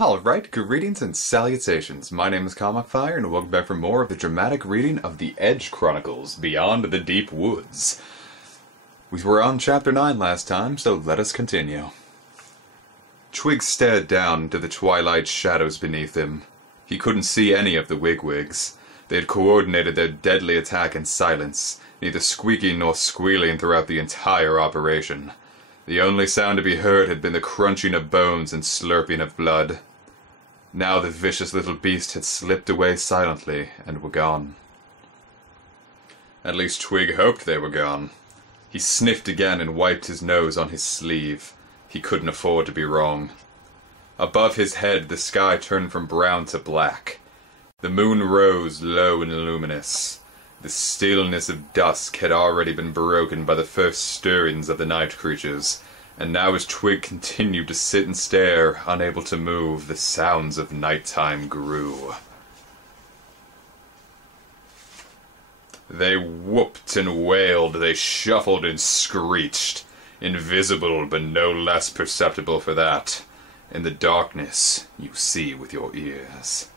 Alright, greetings and salutations. My name is Comic Fire, and welcome back for more of the dramatic reading of the Edge Chronicles, Beyond the Deep Woods. We were on Chapter 9 last time, so let us continue. Twig stared down into the twilight shadows beneath him. He couldn't see any of the wigwigs. They had coordinated their deadly attack in silence, neither squeaking nor squealing throughout the entire operation. The only sound to be heard had been the crunching of bones and slurping of blood. Now the vicious little beast had slipped away silently and were gone. At least Twig hoped they were gone. He sniffed again and wiped his nose on his sleeve. He couldn't afford to be wrong. Above his head the sky turned from brown to black. The moon rose low and luminous. The stillness of dusk had already been broken by the first stirrings of the night creatures, and now as Twig continued to sit and stare, unable to move, the sounds of nighttime grew. They whooped and wailed, they shuffled and screeched, invisible but no less perceptible for that. In the darkness, you see with your ears.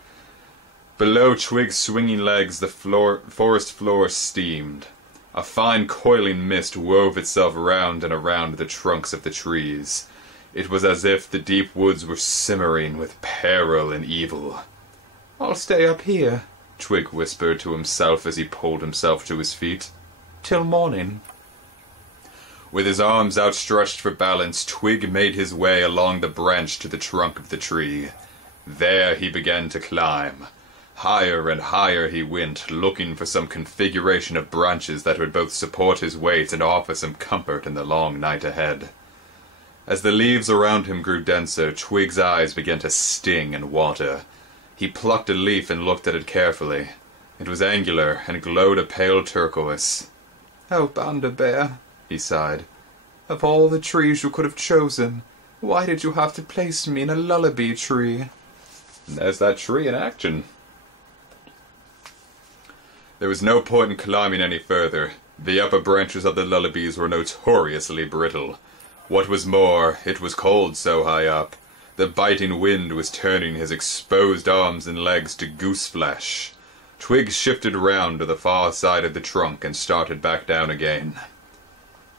Below Twig's swinging legs, the forest floor steamed. A fine coiling mist wove itself round and around the trunks of the trees. It was as if the deep woods were simmering with peril and evil. "I'll stay up here," Twig whispered to himself as he pulled himself to his feet. "Till morning." With his arms outstretched for balance, Twig made his way along the branch to the trunk of the tree. There he began to climb. Higher and higher he went, looking for some configuration of branches that would both support his weight and offer some comfort in the long night ahead. As the leaves around him grew denser, Twig's eyes began to sting and water. He plucked a leaf and looked at it carefully. It was angular and glowed a pale turquoise. "Oh, Panda Bear," he sighed. "Of all the trees you could have chosen, why did you have to place me in a lullaby tree?" And there's that tree in action. There was no point in climbing any further. The upper branches of the lullabies were notoriously brittle. What was more, it was cold so high up. The biting wind was turning his exposed arms and legs to goose flesh. Twig shifted round to the far side of the trunk and started back down again.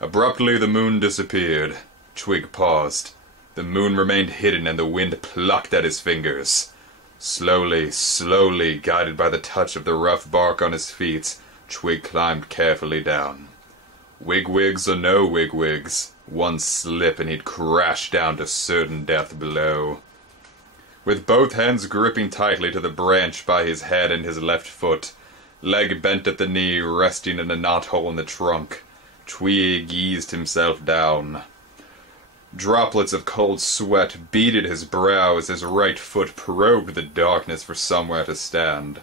Abruptly the moon disappeared. Twig paused. The moon remained hidden and the wind plucked at his fingers. Slowly, slowly, guided by the touch of the rough bark on his feet, Twig climbed carefully down. Wigwigs or no wigwigs, one slip and he'd crash down to certain death below. With both hands gripping tightly to the branch by his head and his left foot, leg bent at the knee, resting in a knothole in the trunk, Twig eased himself down. Droplets of cold sweat beaded his brow as his right foot probed the darkness for somewhere to stand.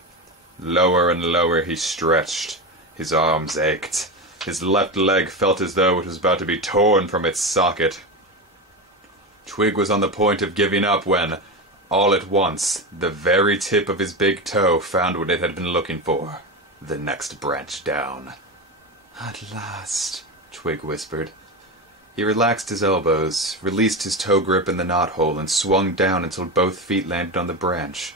Lower and lower he stretched. His arms ached. His left leg felt as though it was about to be torn from its socket. Twig was on the point of giving up when, all at once, the very tip of his big toe found what it had been looking for. The next branch down. "At last," Twig whispered. He relaxed his elbows, released his toe grip in the knothole, and swung down until both feet landed on the branch.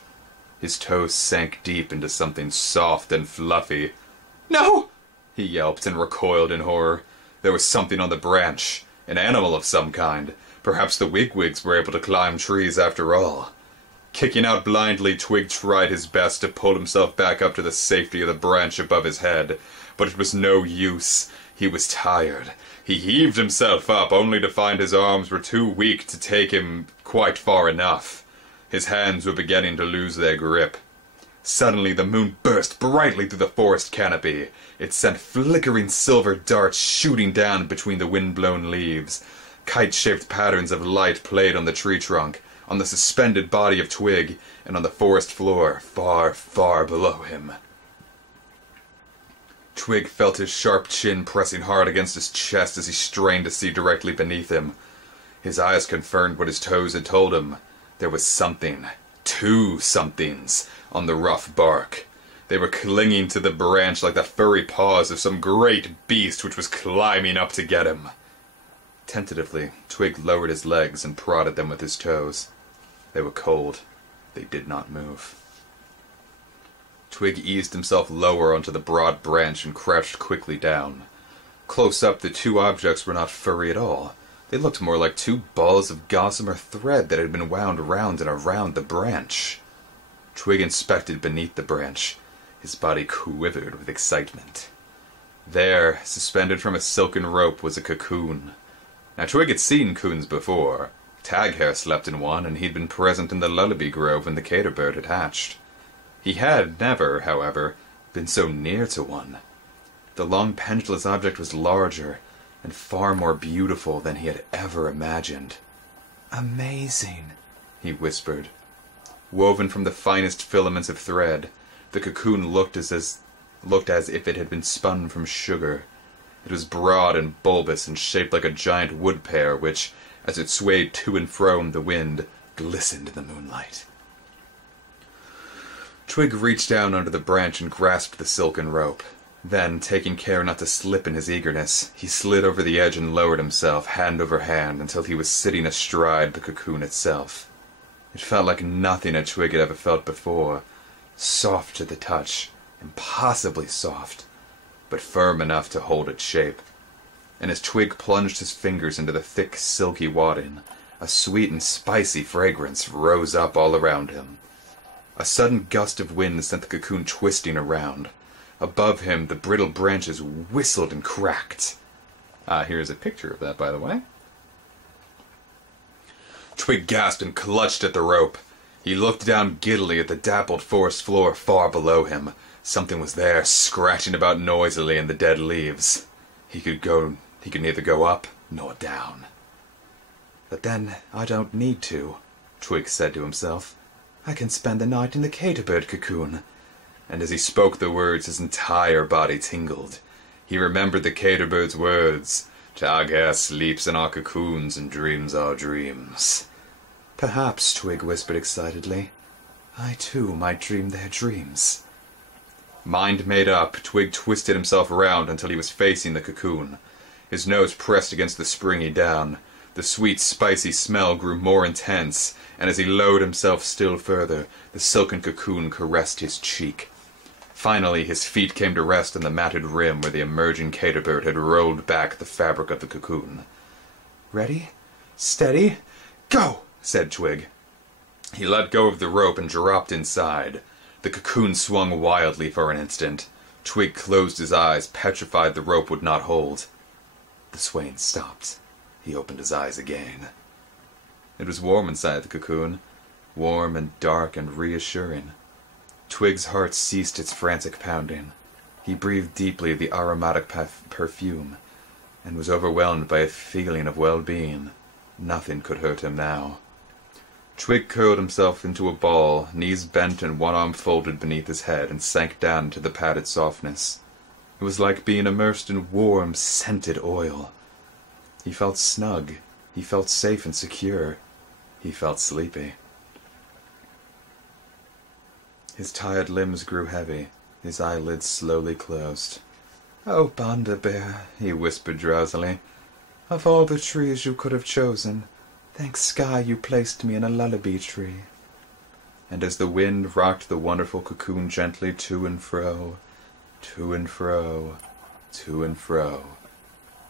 His toes sank deep into something soft and fluffy. "No!" he yelped and recoiled in horror. There was something on the branch, an animal of some kind. Perhaps the wigwigs were able to climb trees after all. Kicking out blindly, Twig tried his best to pull himself back up to the safety of the branch above his head, but it was no use. He was tired. He heaved himself up, only to find his arms were too weak to take him quite far enough. His hands were beginning to lose their grip. Suddenly the moon burst brightly through the forest canopy. It sent flickering silver darts shooting down between the wind-blown leaves. Kite-shaped patterns of light played on the tree trunk, on the suspended body of Twig, and on the forest floor far, far below him. Twig felt his sharp chin pressing hard against his chest as he strained to see directly beneath him. His eyes confirmed what his toes had told him. There was something, two somethings, on the rough bark. They were clinging to the branch like the furry paws of some great beast which was climbing up to get him. Tentatively, Twig lowered his legs and prodded them with his toes. They were cold. They did not move. Twig eased himself lower onto the broad branch and crouched quickly down. Close up, the two objects were not furry at all. They looked more like two balls of gossamer thread that had been wound round and around the branch. Twig inspected beneath the branch. His body quivered with excitement. There, suspended from a silken rope, was a cocoon. Now, Twig had seen coons before. Taghair slept in one, and he'd been present in the lullaby grove when the caterbird had hatched. He had never, however, been so near to one. The long pendulous object was larger and far more beautiful than he had ever imagined. "Amazing," he whispered. Woven from the finest filaments of thread, the cocoon looked as if it had been spun from sugar. It was broad and bulbous and shaped like a giant wood pear which, as it swayed to and fro in the wind, glistened in the moonlight. Twig reached down under the branch and grasped the silken rope. Then, taking care not to slip in his eagerness, he slid over the edge and lowered himself, hand over hand, until he was sitting astride the cocoon itself. It felt like nothing a Twig had ever felt before, soft to the touch, impossibly soft, but firm enough to hold its shape. And as Twig plunged his fingers into the thick, silky wadding, a sweet and spicy fragrance rose up all around him. A sudden gust of wind sent the cocoon twisting around. Above him, the brittle branches whistled and cracked. Here's a picture of that, by the way. Twig gasped and clutched at the rope. He looked down giddily at the dappled forest floor far below him. Something was there, scratching about noisily in the dead leaves. He could neither go up nor down. "But then I don't need to," Twig said to himself. "I can spend the night in the caterbird cocoon." And as he spoke the words, his entire body tingled. He remembered the caterbird's words, "Taghair sleeps in our cocoons and dreams our dreams." "Perhaps," Twig whispered excitedly, "I too might dream their dreams." Mind made up, Twig twisted himself around until he was facing the cocoon. His nose pressed against the springy down. The sweet, spicy smell grew more intense, and as he lowered himself still further, the silken cocoon caressed his cheek. Finally, his feet came to rest on the matted rim where the emerging caterbird had rolled back the fabric of the cocoon. "Ready? Steady? Go!" said Twig. He let go of the rope and dropped inside. The cocoon swung wildly for an instant. Twig closed his eyes, petrified the rope would not hold. The swaying stopped. He opened his eyes again. It was warm inside the cocoon, warm and dark and reassuring. Twig's heart ceased its frantic pounding. He breathed deeply the aromatic perfume, and was overwhelmed by a feeling of well-being. Nothing could hurt him now. Twig curled himself into a ball, knees bent and one arm folded beneath his head, and sank down into the padded softness. It was like being immersed in warm, scented oil. He felt snug. He felt safe and secure. He felt sleepy. His tired limbs grew heavy. His eyelids slowly closed. "Oh, Banda Bear," he whispered drowsily, "of all the trees you could have chosen, thank Sky you placed me in a lullaby tree." And as the wind rocked the wonderful cocoon gently to and fro, to and fro, to and fro,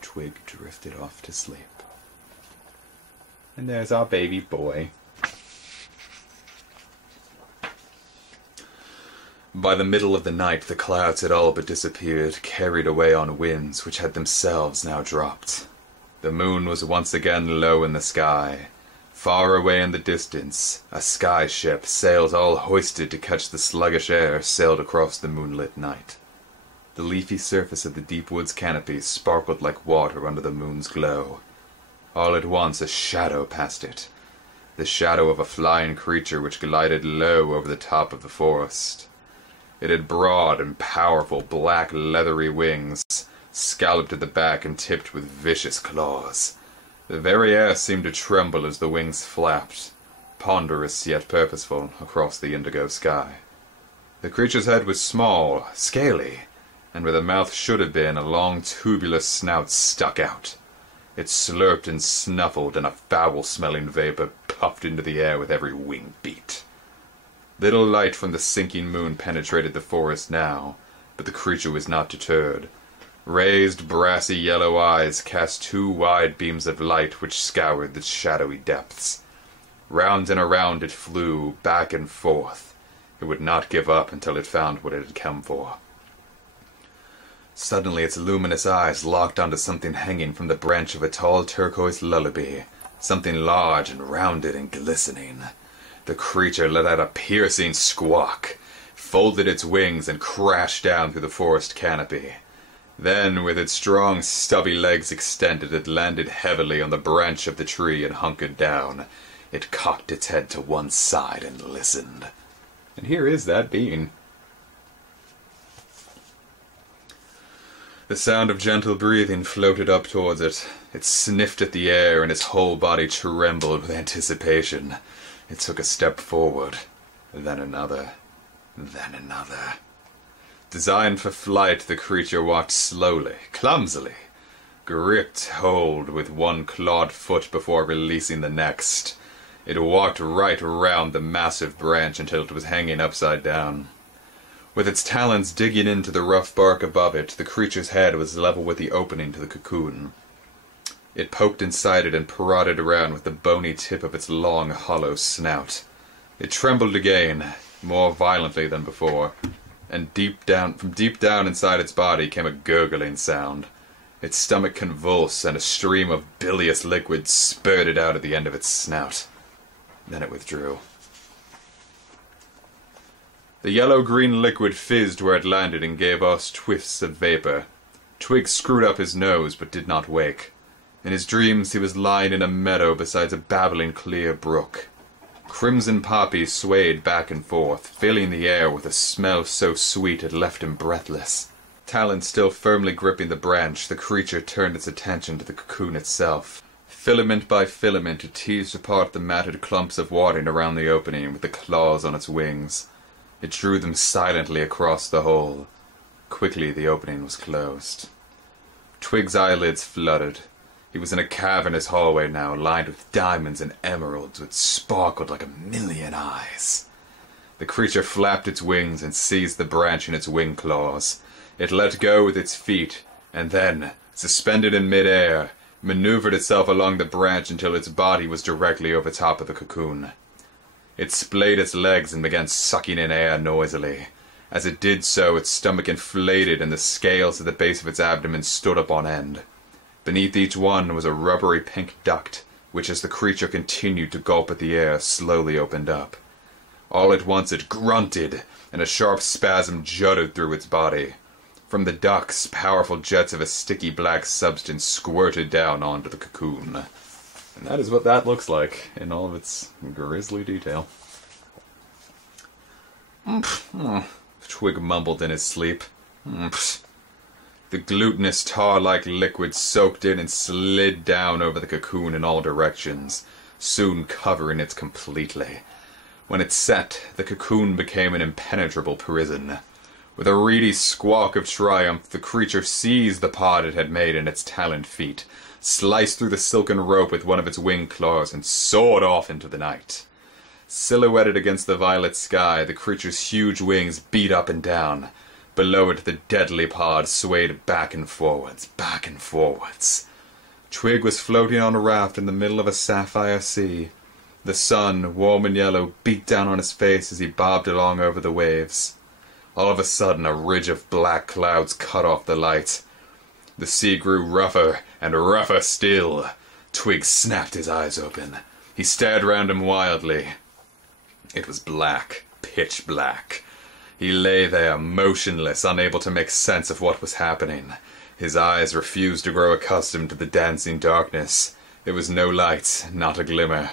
Twig drifted off to sleep. And there's our baby boy. By the middle of the night, the clouds had all but disappeared, carried away on winds which had themselves now dropped. The moon was once again low in the sky. Far away in the distance, a sky ship, sails all hoisted to catch the sluggish air, sailed across the moonlit night. The leafy surface of the Deepwoods canopy sparkled like water under the moon's glow. All at once a shadow passed it, the shadow of a flying creature which glided low over the top of the forest. It had broad and powerful black leathery wings, scalloped at the back and tipped with vicious claws. The very air seemed to tremble as the wings flapped, ponderous yet purposeful, across the indigo sky. The creature's head was small, scaly, and where the mouth should have been, a long tubular snout stuck out. It slurped and snuffled, and a foul-smelling vapor puffed into the air with every wing beat. Little light from the sinking moon penetrated the forest now, but the creature was not deterred. Raised, brassy yellow eyes cast two wide beams of light which scoured the shadowy depths. Round and around it flew, back and forth. It would not give up until it found what it had come for. Suddenly its luminous eyes locked onto something hanging from the branch of a tall turquoise lullaby, something large and rounded and glistening. The creature let out a piercing squawk, folded its wings, and crashed down through the forest canopy. Then, with its strong, stubby legs extended, it landed heavily on the branch of the tree and hunkered down. It cocked its head to one side and listened. And here is that being. The sound of gentle breathing floated up towards it. It sniffed at the air, and its whole body trembled with anticipation. It took a step forward, then another, then another. Designed for flight, the creature walked slowly, clumsily, gripped hold with one clawed foot before releasing the next. It walked right round the massive branch until it was hanging upside down. With its talons digging into the rough bark above it, the creature's head was level with the opening to the cocoon. It poked inside it and prodded around with the bony tip of its long, hollow snout. It trembled again, more violently than before, and from deep down inside its body came a gurgling sound. Its stomach convulsed, and a stream of bilious liquid spurted out at the end of its snout. Then it withdrew. The yellow-green liquid fizzed where it landed and gave us twists of vapor. Twig screwed up his nose, but did not wake. In his dreams he was lying in a meadow beside a babbling clear brook. Crimson poppies swayed back and forth, filling the air with a smell so sweet it left him breathless. Talons still firmly gripping the branch, the creature turned its attention to the cocoon itself. Filament by filament it teased apart the matted clumps of wadding around the opening with the claws on its wings. It drew them silently across the hole. Quickly the opening was closed. Twig's eyelids fluttered. He was in a cavernous hallway now, lined with diamonds and emeralds, which sparkled like 1,000,000 eyes. The creature flapped its wings and seized the branch in its wing claws. It let go with its feet, and then, suspended in mid-air, maneuvered itself along the branch until its body was directly over top of the cocoon. It splayed its legs and began sucking in air noisily. As it did so, its stomach inflated and the scales at the base of its abdomen stood up on end. Beneath each one was a rubbery pink duct, which, as the creature continued to gulp at the air, slowly opened up. All at once it grunted, and a sharp spasm jutted through its body. From the ducts, powerful jets of a sticky black substance squirted down onto the cocoon. And that is what that looks like, in all of its grisly detail. Twig mumbled in his sleep. The glutinous tar-like liquid soaked in and slid down over the cocoon in all directions, soon covering it completely. When it set, the cocoon became an impenetrable prison. With a reedy squawk of triumph, the creature seized the pod it had made in its taloned feet, sliced through the silken rope with one of its wing claws, and soared off into the night. Silhouetted against the violet sky, the creature's huge wings beat up and down. Below it, the deadly pod swayed back and forwards, back and forwards. Twig was floating on a raft in the middle of a sapphire sea. The sun, warm and yellow, beat down on his face as he bobbed along over the waves. All of a sudden, a ridge of black clouds cut off the light. The sea grew rougher and rougher still. Twig snapped his eyes open. He stared round him wildly. It was black, pitch black. He lay there, motionless, unable to make sense of what was happening. His eyes refused to grow accustomed to the dancing darkness. There was no light, not a glimmer.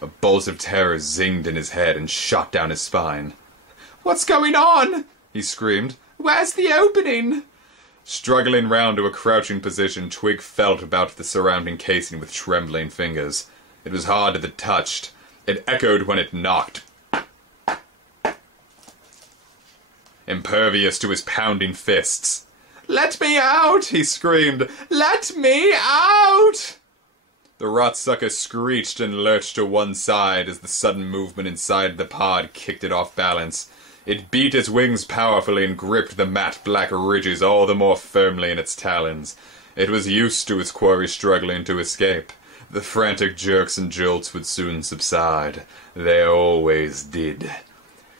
A bolt of terror zinged in his head and shot down his spine. "What's going on?" he screamed. "Where's the opening?" Struggling round to a crouching position, Twig felt about the surrounding casing with trembling fingers. It was hard to the touch. It echoed when it knocked. Impervious to his pounding fists. "Let me out!" he screamed. "Let me out!" The rot-sucker screeched and lurched to one side as the sudden movement inside the pod kicked it off balance. It beat its wings powerfully and gripped the matte black ridges all the more firmly in its talons. It was used to its quarry struggling to escape. The frantic jerks and jolts would soon subside. They always did.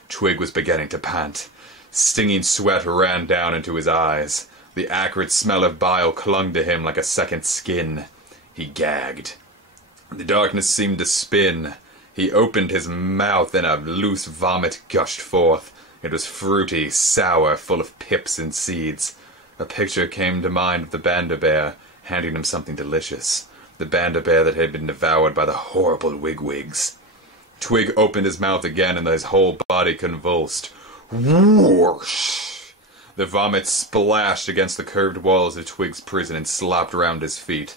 Twig was beginning to pant. Stinging sweat ran down into his eyes. The acrid smell of bile clung to him like a second skin. He gagged. The darkness seemed to spin. He opened his mouth and a loose vomit gushed forth. It was fruity, sour, full of pips and seeds. A picture came to mind of the Banda Bear, handing him something delicious. The Banda Bear that had been devoured by the horrible wigwigs. Twig opened his mouth again and his whole body convulsed. Whoosh! The vomit splashed against the curved walls of Twig's prison and slopped round his feet.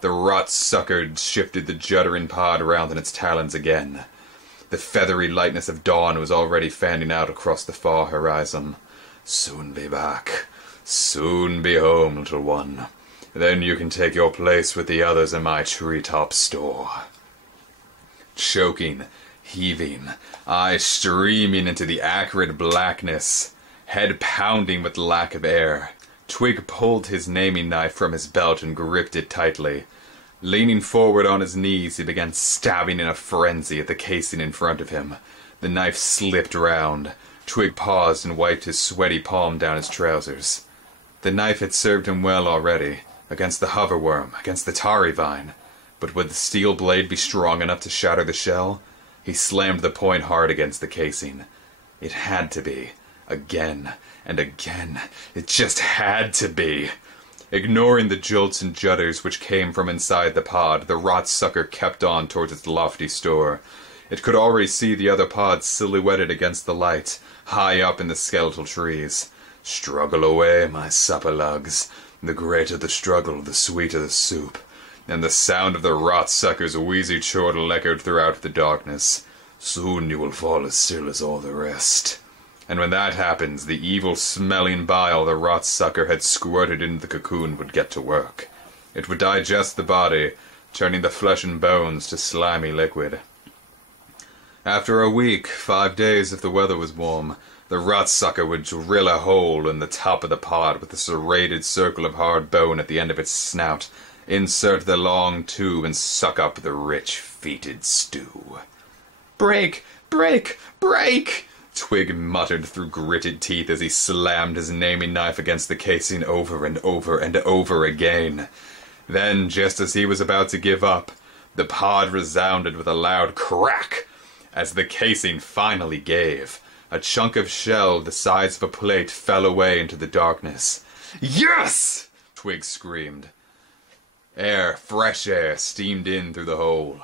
The rot-sucker shifted the juddering pod round in its talons again. The feathery lightness of dawn was already fanning out across the far horizon. Soon be back. Soon be home, little one. Then you can take your place with the others in my treetop store. Choking, heaving, eyes streaming into the acrid blackness, head pounding with lack of air, Twig pulled his naming knife from his belt and gripped it tightly. Leaning forward on his knees, he began stabbing in a frenzy at the casing in front of him. The knife slipped round. Twig paused and wiped his sweaty palm down his trousers. The knife had served him well already, against the hoverworm, against the tarry vine. But would the steel blade be strong enough to shatter the shell? He slammed the point hard against the casing. It had to be. Again and again. It just had to be. Ignoring the jolts and judders which came from inside the pod, the rot-sucker kept on towards its lofty store. It could already see the other pods silhouetted against the light, high up in the skeletal trees. Struggle away, my supper lugs. The greater the struggle, the sweeter the soup. And the sound of the rot-sucker's wheezy chortle echoed throughout the darkness. Soon you will fall as still as all the rest. And when that happens, the evil-smelling bile the rot-sucker had squirted into the cocoon would get to work. It would digest the body, turning the flesh and bones to slimy liquid. After a week, 5 days if the weather was warm, the rot-sucker would drill a hole in the top of the pod with a serrated circle of hard bone at the end of its snout, insert the long tube, and suck up the rich, fetid stew. "Break! Break! Break!" Twig muttered through gritted teeth as he slammed his naming knife against the casing over and over and over again. Then, just as he was about to give up, the pod resounded with a loud crack as the casing finally gave. A chunk of shell the size of a plate fell away into the darkness. "Yes!" Twig screamed. Air, fresh air, steamed in through the hole.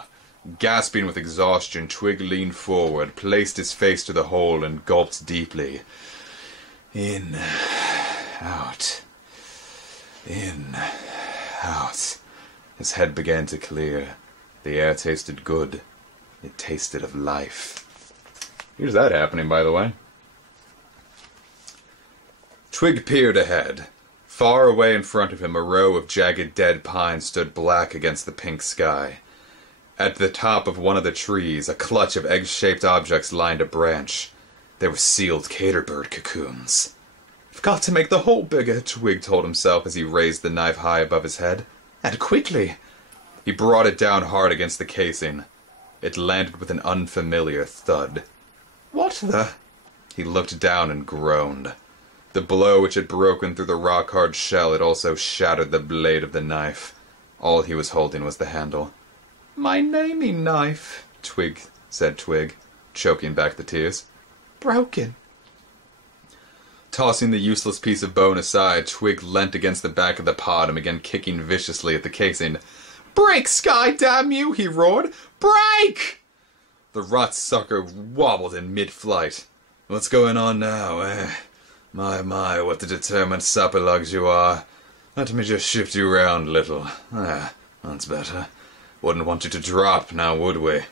Gasping with exhaustion, Twig leaned forward, placed his face to the hole, and gulped deeply. In, out. In, out. His head began to clear. The air tasted good. It tasted of life. Here's that happening, by the way. Twig peered ahead. Far away in front of him, a row of jagged dead pines stood black against the pink sky. At the top of one of the trees, a clutch of egg-shaped objects lined a branch. They were sealed caterbird cocoons. "I've got to make the hole bigger," Twig told himself as he raised the knife high above his head. "And quickly!" He brought it down hard against the casing. It landed with an unfamiliar thud. "What the—" He looked down and groaned. The blow which had broken through the rock-hard shell had also shattered the blade of the knife. All he was holding was the handle. "My naming knife," said Twig, choking back the tears. "Broken." Tossing the useless piece of bone aside, Twig leant against the back of the pod and began kicking viciously at the casing. "Break, Sky, damn you!" he roared. "Break!" The rot-sucker wobbled in mid-flight. "What's going on now, eh? My, what the determined supper lugs you are. Let me just shift you round a little. That's better. Wouldn't want you to drop, now would we?"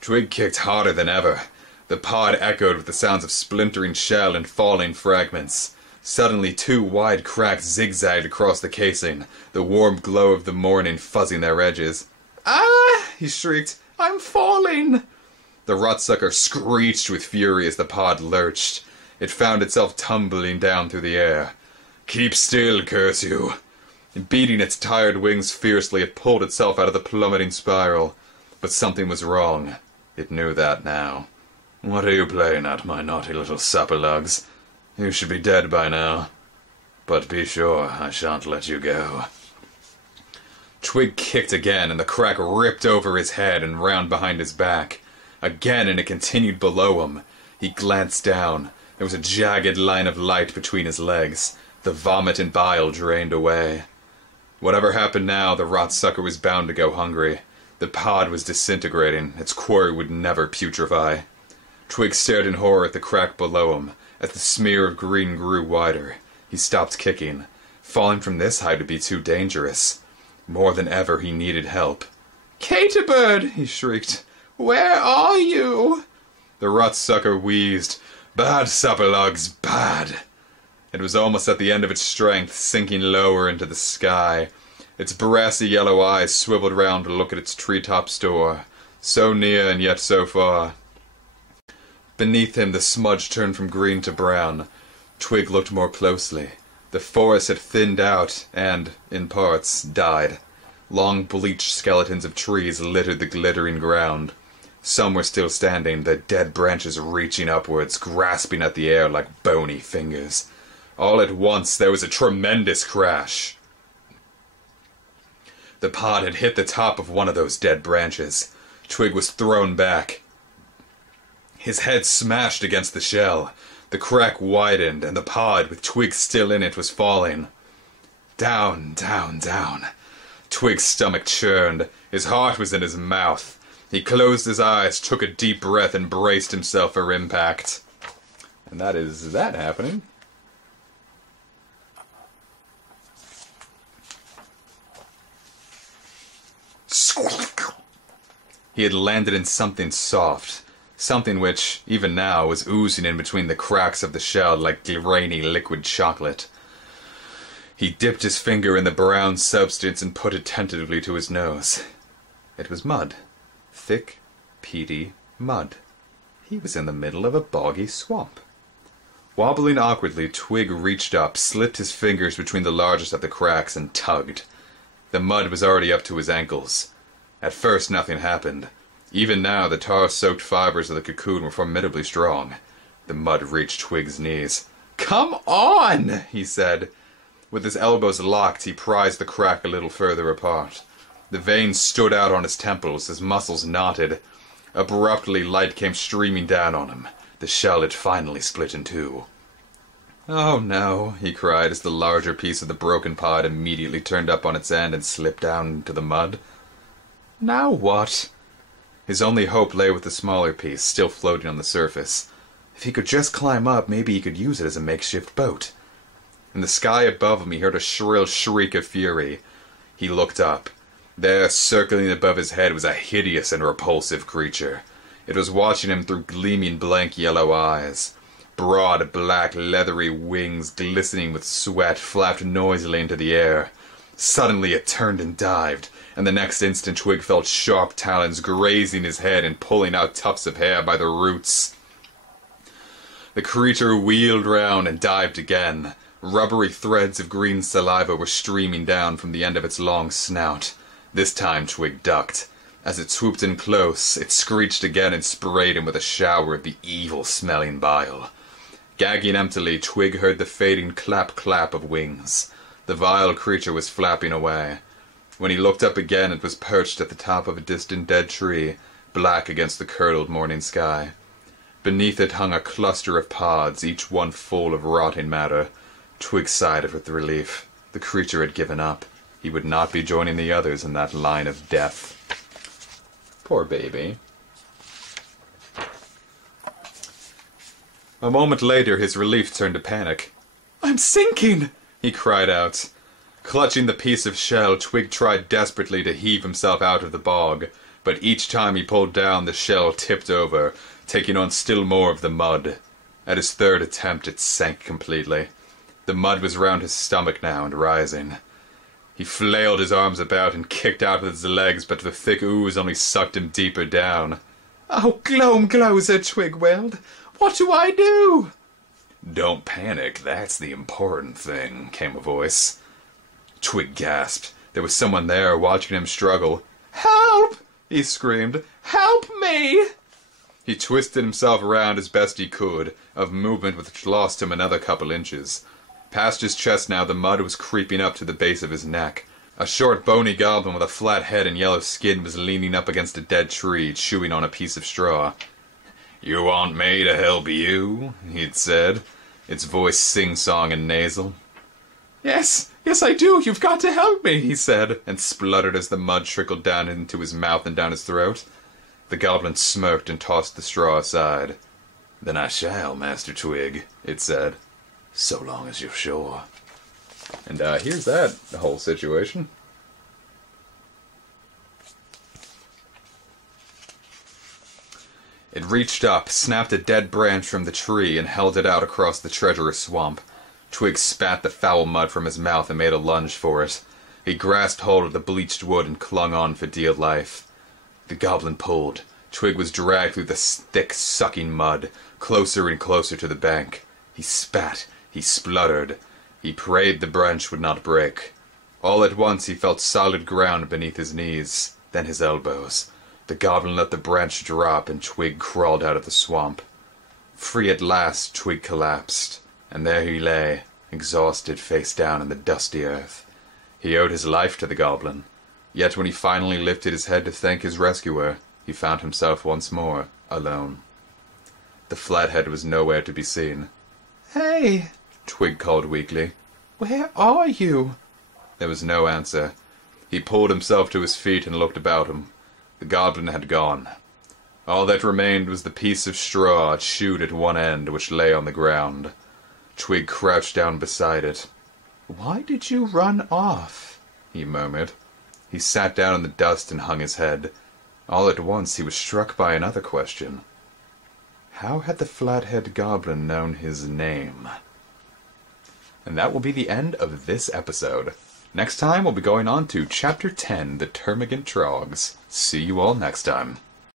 Twig kicked harder than ever. The pod echoed with the sounds of splintering shell and falling fragments. Suddenly 2 wide cracks zigzagged across the casing, the warm glow of the morning fuzzing their edges. "Ah!" he shrieked. "I'm falling!" The rotsucker screeched with fury as the pod lurched. It found itself tumbling down through the air. "Keep still, curse you!" Beating its tired wings fiercely, it pulled itself out of the plummeting spiral. But something was wrong. It knew that now. "What are you playing at, my naughty little sapperlugs? You should be dead by now. But be sure I shan't let you go." Twig kicked again, and the crack ripped over his head and round behind his back. Again, and it continued below him. He glanced down. There was a jagged line of light between his legs. The vomit and bile drained away. Whatever happened now, the rotsucker was bound to go hungry. The pod was disintegrating. Its quarry would never putrefy. Twig stared in horror at the crack below him. As the smear of green grew wider, he stopped kicking. Falling from this height would be too dangerous. More than ever, he needed help. "Caterbird!" he shrieked. "Where are you?" The rotsucker wheezed. "Bad, sapperlugs, bad." It was almost at the end of its strength, sinking lower into the sky. Its brassy yellow eyes swiveled round to look at its treetop store. So near and yet so far. Beneath him the smudge turned from green to brown. Twig looked more closely. The forest had thinned out and, in parts, died. Long bleached skeletons of trees littered the glittering ground. Some were still standing, their dead branches reaching upwards, grasping at the air like bony fingers. All at once there was a tremendous crash. The pod had hit the top of one of those dead branches. Twig was thrown back. His head smashed against the shell. The crack widened, and the pod, with Twig still in it, was falling. Down, down, down. Twig's stomach churned. His heart was in his mouth. He closed his eyes, took a deep breath, and braced himself for impact. And that is that happening. He had landed in something soft. Something which, even now, was oozing in between the cracks of the shell like grainy liquid chocolate. He dipped his finger in the brown substance and put it tentatively to his nose. It was mud. Thick, peaty mud. He was in the middle of a boggy swamp. Wobbling awkwardly, Twig reached up, slipped his fingers between the largest of the cracks, and tugged. The mud was already up to his ankles. At first nothing happened. Even now the tar-soaked fibers of the cocoon were formidably strong. The mud reached Twig's knees. "Come on!" he said. With his elbows locked, he prized the crack a little further apart. The veins stood out on his temples, his muscles knotted. Abruptly, light came streaming down on him. The shell had finally split in two. "Oh no," he cried as the larger piece of the broken pod immediately turned up on its end and slipped down into the mud. "Now what?" His only hope lay with the smaller piece, still floating on the surface. If he could just climb up, maybe he could use it as a makeshift boat. In the sky above him he heard a shrill shriek of fury. He looked up. There, circling above his head, was a hideous and repulsive creature. It was watching him through gleaming blank yellow eyes. Broad, black, leathery wings, glistening with sweat, flapped noisily into the air. Suddenly it turned and dived, and the next instant Twig felt sharp talons grazing his head and pulling out tufts of hair by the roots. The creature wheeled round and dived again. Rubbery threads of green saliva were streaming down from the end of its long snout. This time Twig ducked. As it swooped in close, it screeched again and sprayed him with a shower of the evil-smelling bile. Gagging emptily, Twig heard the fading clap-clap of wings. The vile creature was flapping away. When he looked up again, it was perched at the top of a distant dead tree, black against the curdled morning sky. Beneath it hung a cluster of pods, each one full of rotting matter. Twig sighed with relief. The creature had given up. He would not be joining the others in that line of death. Poor baby. A moment later, his relief turned to panic. "I'm sinking!" he cried out. Clutching the piece of shell, Twig tried desperately to heave himself out of the bog, but each time he pulled down, the shell tipped over, taking on still more of the mud. At his third attempt, it sank completely. The mud was round his stomach now and rising. He flailed his arms about and kicked out with his legs, but the thick ooze only sucked him deeper down. "Oh, Gloam Glowser," Twig wailed. "What do I do?" "Don't panic, that's the important thing," came a voice. Twig gasped. There was someone there watching him struggle. "Help!" he screamed. "Help me!" He twisted himself around as best he could, of movement which lost him another couple inches. Past his chest now, the mud was creeping up to the base of his neck. A short, bony goblin with a flat head and yellow skin was leaning up against a dead tree, chewing on a piece of straw. "You want me to help you?" he'd said, its voice sing-song and nasal. Yes, I do. You've got to help me," he said, and spluttered as the mud trickled down into his mouth and down his throat. The goblin smirked and tossed the straw aside. "Then I shall, Master Twig," it said, "so long as you're sure." And here's the whole situation. It reached up, snapped a dead branch from the tree, and held it out across the treacherous swamp. Twig spat the foul mud from his mouth and made a lunge for it. He grasped hold of the bleached wood and clung on for dear life. The goblin pulled. Twig was dragged through the thick, sucking mud, closer and closer to the bank. He spat. He spluttered. He prayed the branch would not break. All at once he felt solid ground beneath his knees, then his elbows. The goblin let the branch drop, and Twig crawled out of the swamp. Free at last, Twig collapsed, and there he lay, exhausted, face down in the dusty earth. He owed his life to the goblin, yet when he finally lifted his head to thank his rescuer, he found himself once more alone. The flathead was nowhere to be seen. "Hey," Twig called weakly. "Where are you?" There was no answer. He pulled himself to his feet and looked about him. The goblin had gone. All that remained was the piece of straw chewed at one end which lay on the ground. Twig crouched down beside it. "Why did you run off?" he murmured. He sat down in the dust and hung his head. All at once he was struck by another question. How had the flathead goblin known his name? And that will be the end of this episode. Next time we'll be going on to Chapter 10, The Termagant Trogs. See you all next time.